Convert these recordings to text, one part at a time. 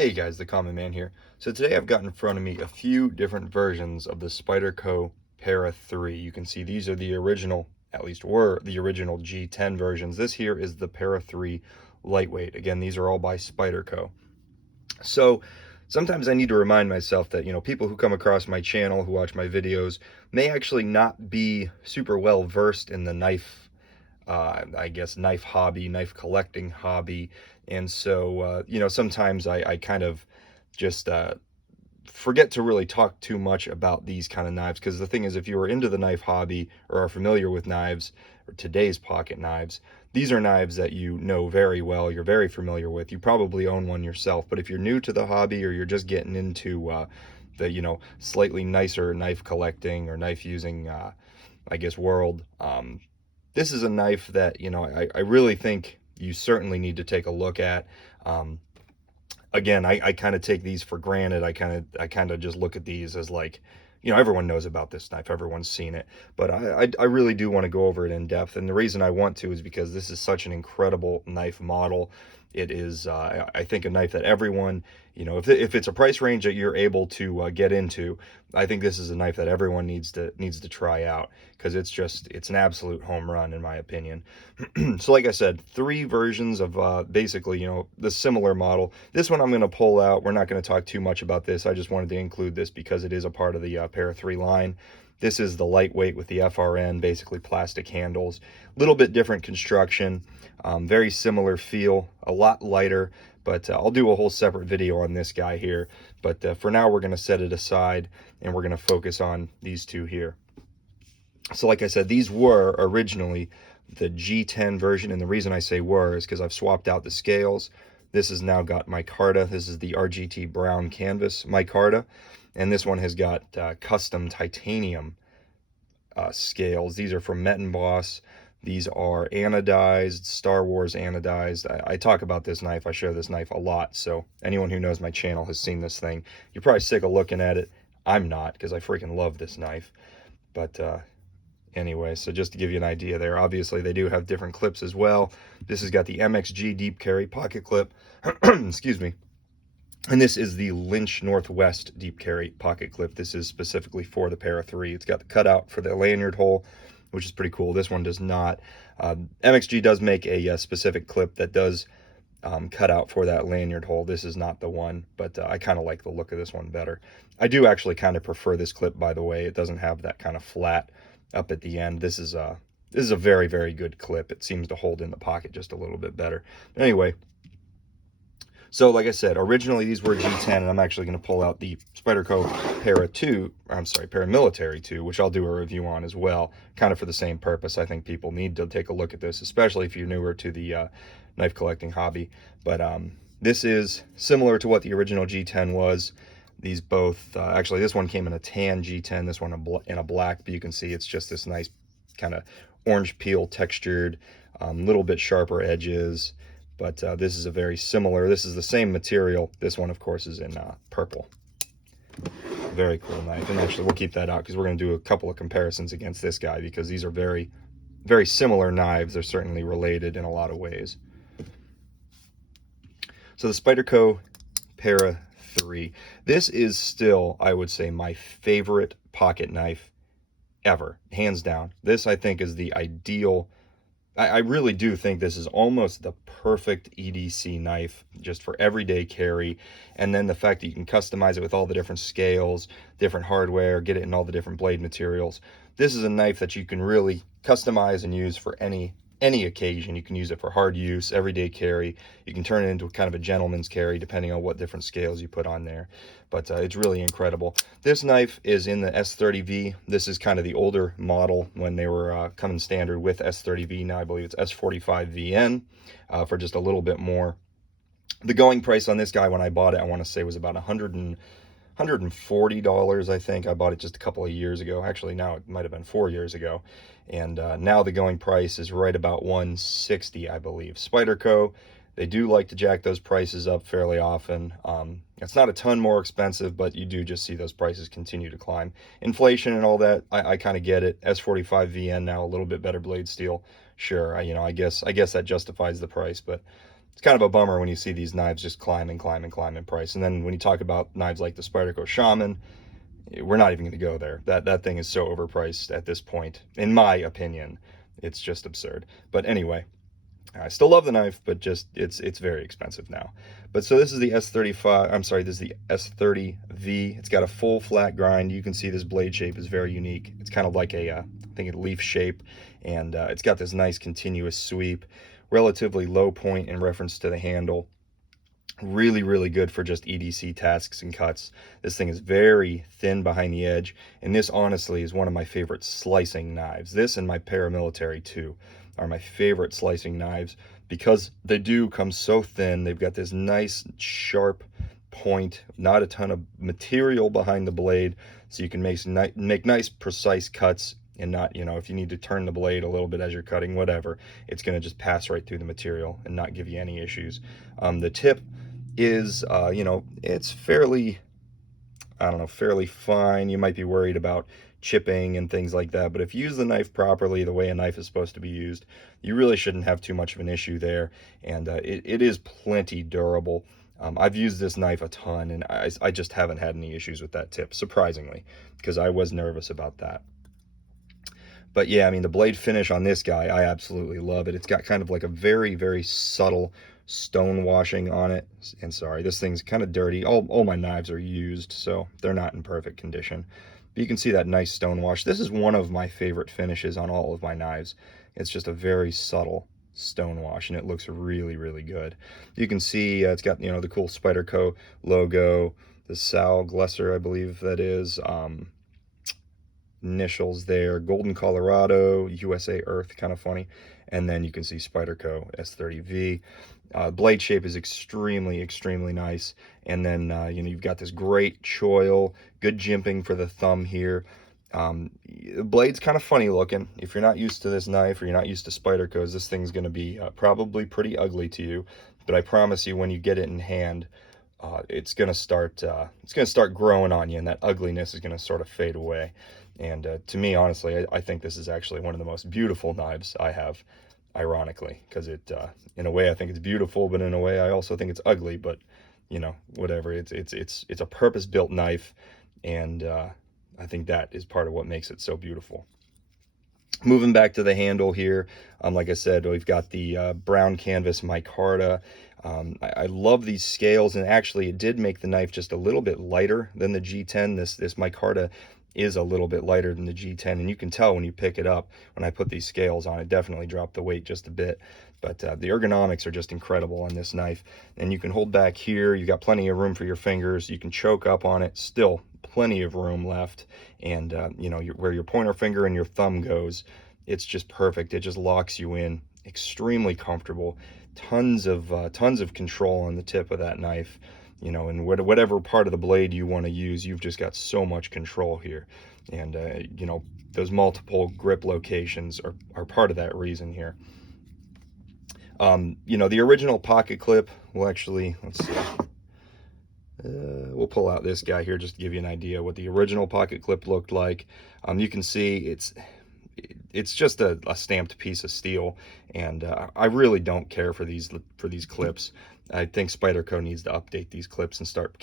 Hey guys, the Common Man here. So today I've got in front of me a few different versions of the Spyderco Para 3. You can see these are the original, at least were the original G10 versions. This here is the Para 3 Lightweight. Again, these are all by Spyderco. So sometimes I need to remind myself that, people who come across my channel, who watch my videos, may actually not be super well versed in the knife I guess, knife hobby, knife collecting hobby. And so, sometimes I kind of just forget to really talk too much about these kind of knives. Because the thing is, if you are into the knife hobby or are familiar with knives, or today's pocket knives, these are knives that you know very well, you're very familiar with. You probably own one yourself. But if you're new to the hobby or you're just getting into the, slightly nicer knife collecting or knife using, I guess, world, this is a knife that, I really think you certainly need to take a look at. Again, I kind of take these for granted. I kind of just look at these as like, everyone knows about this knife, everyone's seen it, but I really do want to go over it in depth. And the reason I want to is because this is such an incredible knife model. It is, I think, a knife that everyone, if it's a price range that you're able to get into, I think this is a knife that everyone needs to try out, because it's an absolute home run in my opinion. So like I said, three versions of basically, the similar model. This one I'm going to pull out. We're not going to talk too much about this. I just wanted to include this because it is a part of the Para 3 line. This is the lightweight with the FRN, basically plastic handles. A little bit different construction, very similar feel, a lot lighter, but I'll do a whole separate video on this guy here. But for now, we're going to set it aside, and we're going to focus on these two here. So like I said, these were originally the G10 version, and the reason I say were is because I've swapped out the scales. This has now got micarta. This is the RGT brown canvas micarta, and this one has got custom titanium scales. These are from Met & Boss. These are anodized, Star Wars anodized. I talk about this knife. I show this knife a lot, so anyone who knows my channel has seen this thing. You're probably sick of looking at it. I'm not, because I freaking love this knife. But anyway, so just to give you an idea there, obviously they do have different clips as well. This has got the MXG deep carry pocket clip. Excuse me. And this is the Lynch Northwest deep carry pocket clip. This is specifically for the Para 3. It's got the cutout for the lanyard hole, which is pretty cool. This one does not. MXG does make a specific clip that does cut out for that lanyard hole. This is not the one, but I kind of like the look of this one better. I do actually kind of prefer this clip, by the way. It doesn't have that kind of flat up at the end. This is a very, very good clip. It seems to hold in the pocket just a little bit better. Anyway, so like I said, originally these were G10, and I'm actually going to pull out the Spyderco Para 2, Paramilitary 2, which I'll do a review on as well, kind of for the same purpose. I think people need to take a look at this, especially if you're newer to the knife collecting hobby. But this is similar to what the original G10 was. These both, actually this one came in a tan G10, this one in a black, but you can see it's just this nice kind of orange peel textured, little bit sharper edges. But this is a very similar, this is the same material. This one, of course, is in purple. Very cool knife. And actually, we'll keep that out because we're going to do a couple of comparisons against this guy, because these are very, very similar knives. They're certainly related in a lot of ways. So the Spyderco Para 3. This is still, I would say, my favorite pocket knife ever, hands down. This, I think, is the ideal. I really do think this is almost the perfect EDC knife just for everyday carry. And then the fact that you can customize it with all the different scales, different hardware, get it in all the different blade materials. This is a knife that you can really customize and use for any occasion. You can use it for hard use, everyday carry. You can turn it into kind of a gentleman's carry depending on what different scales you put on there. But it's really incredible. This knife is in the S30V. This is kind of the older model when they were coming standard with S30V. Now I believe it's S45VN for just a little bit more. The going price on this guy when I bought it, I want to say, was about $140, I think. I bought it just a couple of years ago. Actually, now it might have been 4 years ago. And now the going price is right about $160, I believe. Spyderco, they do like to jack those prices up fairly often. It's not a ton more expensive, but you do just see those prices continue to climb. Inflation and all that, I kind of get it. S45VN now, a little bit better blade steel. Sure, I guess that justifies the price, but it's kind of a bummer when you see these knives just climb and climb and climb in price. And then when you talk about knives like the Spyderco Shaman, we're not even going to go there. That thing is so overpriced at this point, in my opinion. It's just absurd. But anyway, I still love the knife, but just it's very expensive now. But so this is the S35. I'm sorry, this is the S30V. It's got a full flat grind. You can see this blade shape is very unique. It's kind of like a I think a leaf shape, and it's got this nice continuous sweep, relatively low point in reference to the handle. Really, really good for just EDC tasks and cuts. This thing is very thin behind the edge, and this honestly is one of my favorite slicing knives. This and my paramilitary 2 are my favorite slicing knives because they do come so thin. They've got this nice sharp point, not a ton of material behind the blade, so you can make nice precise cuts, and not, you know, if you need to turn the blade a little bit as you're cutting, whatever, it's going to just pass right through the material and not give you any issues. The tip is, you know, it's fairly, I don't know, fairly fine. You might be worried about chipping and things like that, but if you use the knife properly, the way a knife is supposed to be used, you really shouldn't have too much of an issue there. And it is plenty durable. I've used this knife a ton, and I just haven't had any issues with that tip, surprisingly, because I was nervous about that. But yeah, I mean, the blade finish on this guy, I absolutely love it. It's got kind of like a very, very subtle stone washing on it. And sorry, this thing's kind of dirty. All my knives are used, so they're not in perfect condition. But you can see that nice stone wash. This is one of my favorite finishes on all of my knives. It's just a very subtle stone wash, and it looks really, really good. You can see it's got, you know, the cool Spyderco logo, the Sal Glesser, I believe that is. Initials there, Golden Colorado, USA Earth, kind of funny. And then you can see Spyderco S30V. Blade shape is extremely, extremely nice. And then, you know, you've got this great choil, good jimping for the thumb here. The blade's kind of funny looking. If you're not used to this knife, or you're not used to Spydercos, this thing's going to be probably pretty ugly to you. But I promise you, when you get it in hand, it's gonna start growing on you, and that ugliness is gonna sort of fade away. And to me, honestly, I think this is actually one of the most beautiful knives I have, ironically, because it, in a way, I think it's beautiful, but in a way, I also think it's ugly. But you know, whatever. It's a purpose-built knife, and I think that is part of what makes it so beautiful. Moving back to the handle here, like I said, we've got the brown canvas micarta. I love these scales, and actually it did make the knife just a little bit lighter than the G10. This micarta is a little bit lighter than the G10, and you can tell when you pick it up. When I put these scales on, it definitely dropped the weight just a bit. But the ergonomics are just incredible on this knife. And you can hold back here. You've got plenty of room for your fingers. You can choke up on it, still plenty of room left. And you know, where your pointer finger and your thumb goes, it's just perfect. It just locks you in, extremely comfortable. Tons of control on the tip of that knife. You know, and whatever part of the blade you want to use, you've just got so much control here. And you know, those multiple grip locations are part of that reason here. You know, the original pocket clip, well, actually, let's see. We'll pull out this guy here just to give you an idea what the original pocket clip looked like. You can see it's just a stamped piece of steel, and I really don't care for these clips. I think Spyderco needs to update these clips and start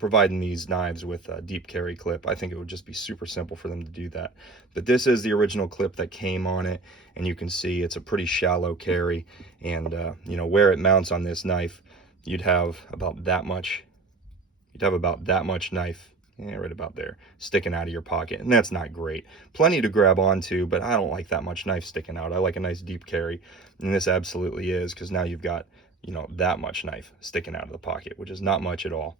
providing these knives with a deep carry clip. I think it would just be super simple for them to do that. But this is the original clip that came on it, and you can see it's a pretty shallow carry. And you know, where it mounts on this knife, you'd have about that much knife, yeah, right about there, sticking out of your pocket, and that's not great. Plenty to grab onto, but I don't like that much knife sticking out. I like a nice deep carry, and this absolutely is, because now you've got, you know, that much knife sticking out of the pocket, which is not much at all.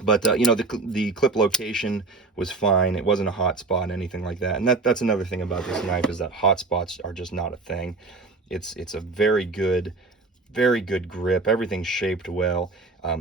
But you know, the clip location was fine. It wasn't a hot spot, anything like that. And that's another thing about this knife, is that hot spots are just not a thing. It's a very good grip. Everything's shaped well.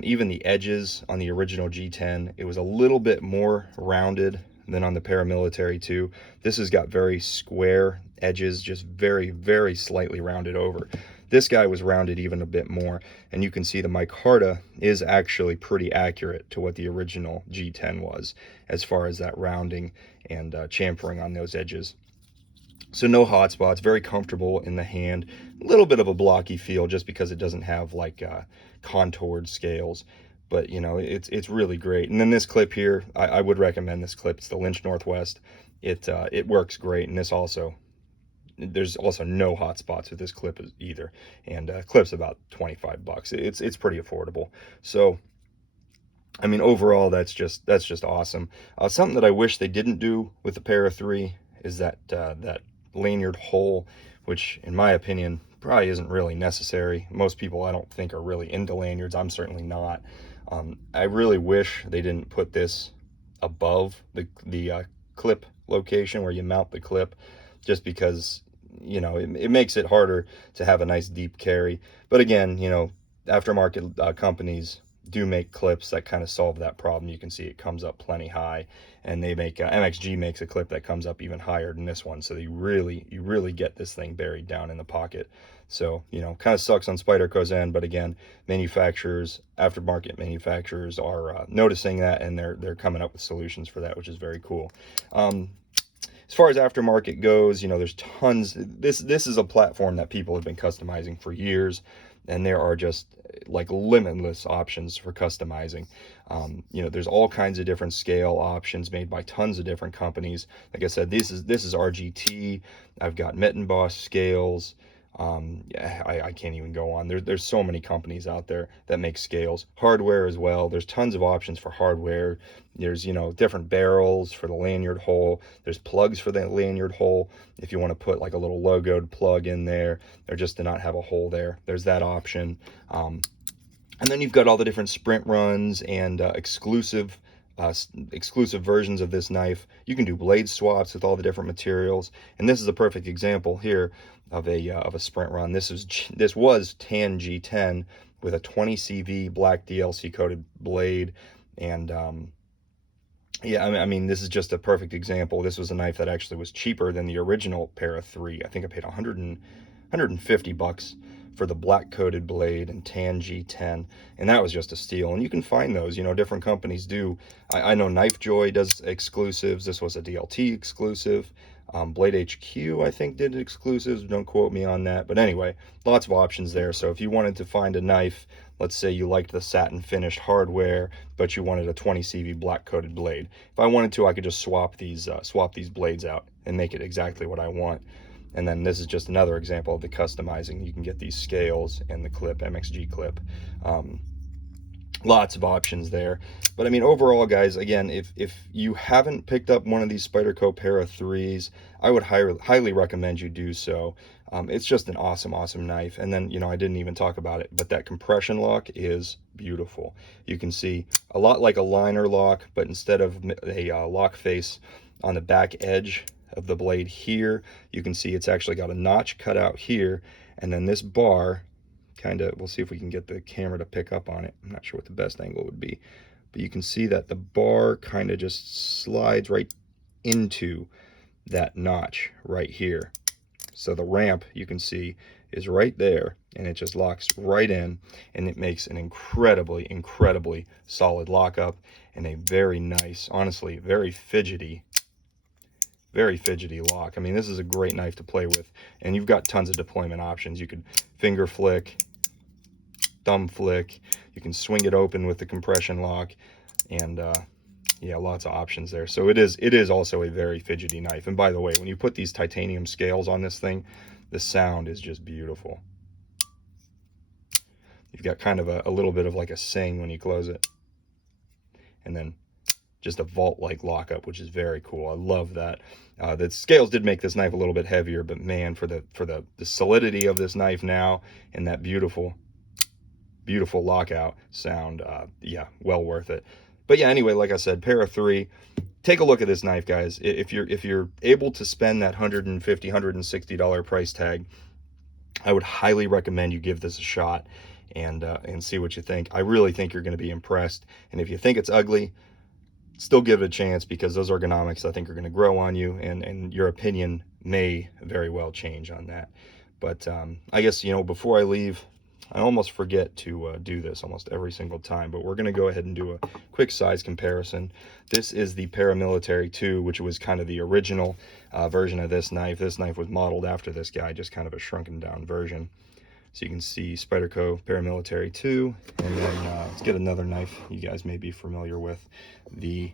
Even the edges on the original G10, it was a little bit more rounded than on the paramilitary 2. This has got very square edges, just very, very slightly rounded over. This guy was rounded even a bit more, and you can see the micarta is actually pretty accurate to what the original G10 was, as far as that rounding and chamfering on those edges. So no hot spots, very comfortable in the hand. A little bit of a blocky feel just because it doesn't have like contoured scales. But you know, it's really great. And then this clip here, I would recommend this clip. It's the Lynch Northwest. It works great. And this also, there's also no hot spots with this clip either. And clip's about 25 bucks. It's pretty affordable. So I mean, overall, that's just awesome. Something that I wish they didn't do with the Para 3 is that lanyard hole, which in my opinion probably isn't really necessary. Most people I don't think are really into lanyards. I'm certainly not. I really wish they didn't put this above the clip location where you mount the clip, just because you know it makes it harder to have a nice deep carry. But again, you know, aftermarket companies do make clips that kind of solve that problem. You can see it comes up plenty high, and they make MXG makes a clip that comes up even higher than this one, so you really get this thing buried down in the pocket. So you know, kind of sucks on Spyderco's end, but again, manufacturers, aftermarket manufacturers are noticing that, and they're coming up with solutions for that, which is very cool. As far as aftermarket goes, you know, there's tons. This is a platform that people have been customizing for years, and there are just like limitless options for customizing. You know, there's all kinds of different scale options made by tons of different companies. Like I said, this is RGT. I've got Mettenboss scales. Yeah, I can't even go on. There's so many companies out there that make scales. Hardware as well. There's tons of options for hardware. There's, you know, different barrels for the lanyard hole. There's plugs for the lanyard hole if you want to put like a little logoed plug in there, or just to not have a hole there. There's that option. And then you've got all the different sprint runs and exclusive versions of this knife. You can do blade swaps with all the different materials, and this is a perfect example here of a sprint run. This was tan G10 with a 20 CV black DLC coated blade, and yeah, I mean, this is just a perfect example. This was a knife that actually was cheaper than the original Para 3. I think I paid 150 bucks for the black coated blade and tan G10, and that was just a steal. And you can find those, you know, different companies do. I know Knife Joy does exclusives. This was a DLT exclusive. Blade HQ, I think, did exclusives. Don't quote me on that. But anyway, lots of options there. So if you wanted to find a knife, let's say you liked the satin finished hardware, but you wanted a 20 CV black coated blade. If I wanted to, I could just swap these blades out and make it exactly what I want. And then this is just another example of the customizing. You can get these scales and the clip, MXG clip. Lots of options there. But I mean, overall, guys, again, if you haven't picked up one of these Spyderco Para 3s, I would highly recommend you do so. It's just an awesome knife. And then, you know, I didn't even talk about it, but that compression lock is beautiful. You can see a lot like a liner lock, but instead of a lock face on the back edge of the blade here, you can see it's actually got a notch cut out here, and then this bar kind of, we'll see if we can get the camera to pick up on it. I'm not sure what the best angle would be, but you can see that the bar kind of just slides right into that notch right here. So the ramp, you can see, is right there, and it just locks right in, and it makes an incredibly solid lockup, and a very nice, honestly, very fidgety lock. I mean, this is a great knife to play with, and you've got tons of deployment options. You could finger flick, thumb flick, you can swing it open with the compression lock, and yeah, lots of options there. So it is also a very fidgety knife. And by the way, when you put these titanium scales on this thing, the sound is just beautiful. You've got kind of a little bit of like a sing when you close it, and then just a vault-like lockup, which is very cool. I love that. The scales did make this knife a little bit heavier, but man, for the solidity of this knife now and that beautiful lockout sound, yeah, well worth it. But yeah, anyway, like I said, Para 3, take a look at this knife, guys. If you're able to spend that $150, $160 price tag, I would highly recommend you give this a shot and see what you think. I really think you're going to be impressed. And if you think it's ugly, still give it a chance, because those ergonomics, I think, are going to grow on you, and your opinion may very well change on that. But I guess, you know, before I leave, I almost forget to do this almost every single time, but we're going to go ahead and do a quick size comparison. This is the Paramilitary 2, which was kind of the original version of this knife. This knife was modeled after this guy, just kind of a shrunken down version. So you can see Spyderco Paramilitary 2, and then let's get another knife you guys may be familiar with, the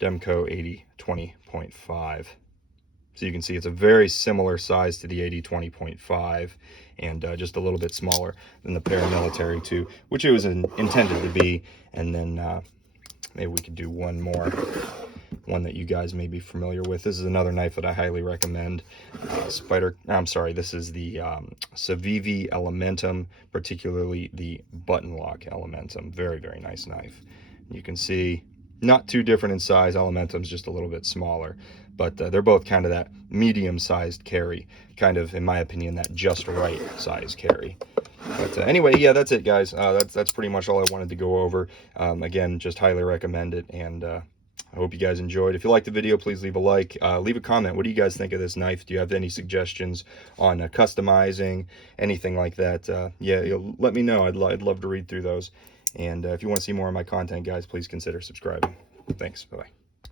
Demco 80-20.5. So you can see it's a very similar size to the 80-20.5, and just a little bit smaller than the Paramilitary 2, which it was intended to be. And then maybe we could do one more, one that you guys may be familiar with. This is another knife that I highly recommend. This is the Civivi Elementum, particularly the button lock Elementum. Very, very nice knife. You can see not too different in size. Elementum's just a little bit smaller, but they're both kind of that medium-sized carry, kind of, in my opinion, that just right size carry. But anyway, yeah, that's it, guys. That's pretty much all I wanted to go over. Again, just highly recommend it, and I hope you guys enjoyed. If you liked the video, please leave a like. Leave a comment. What do you guys think of this knife? Do you have any suggestions on customizing, anything like that? Yeah, let me know. I'd love to read through those. And if you want to see more of my content, guys, please consider subscribing. Thanks. Bye-bye.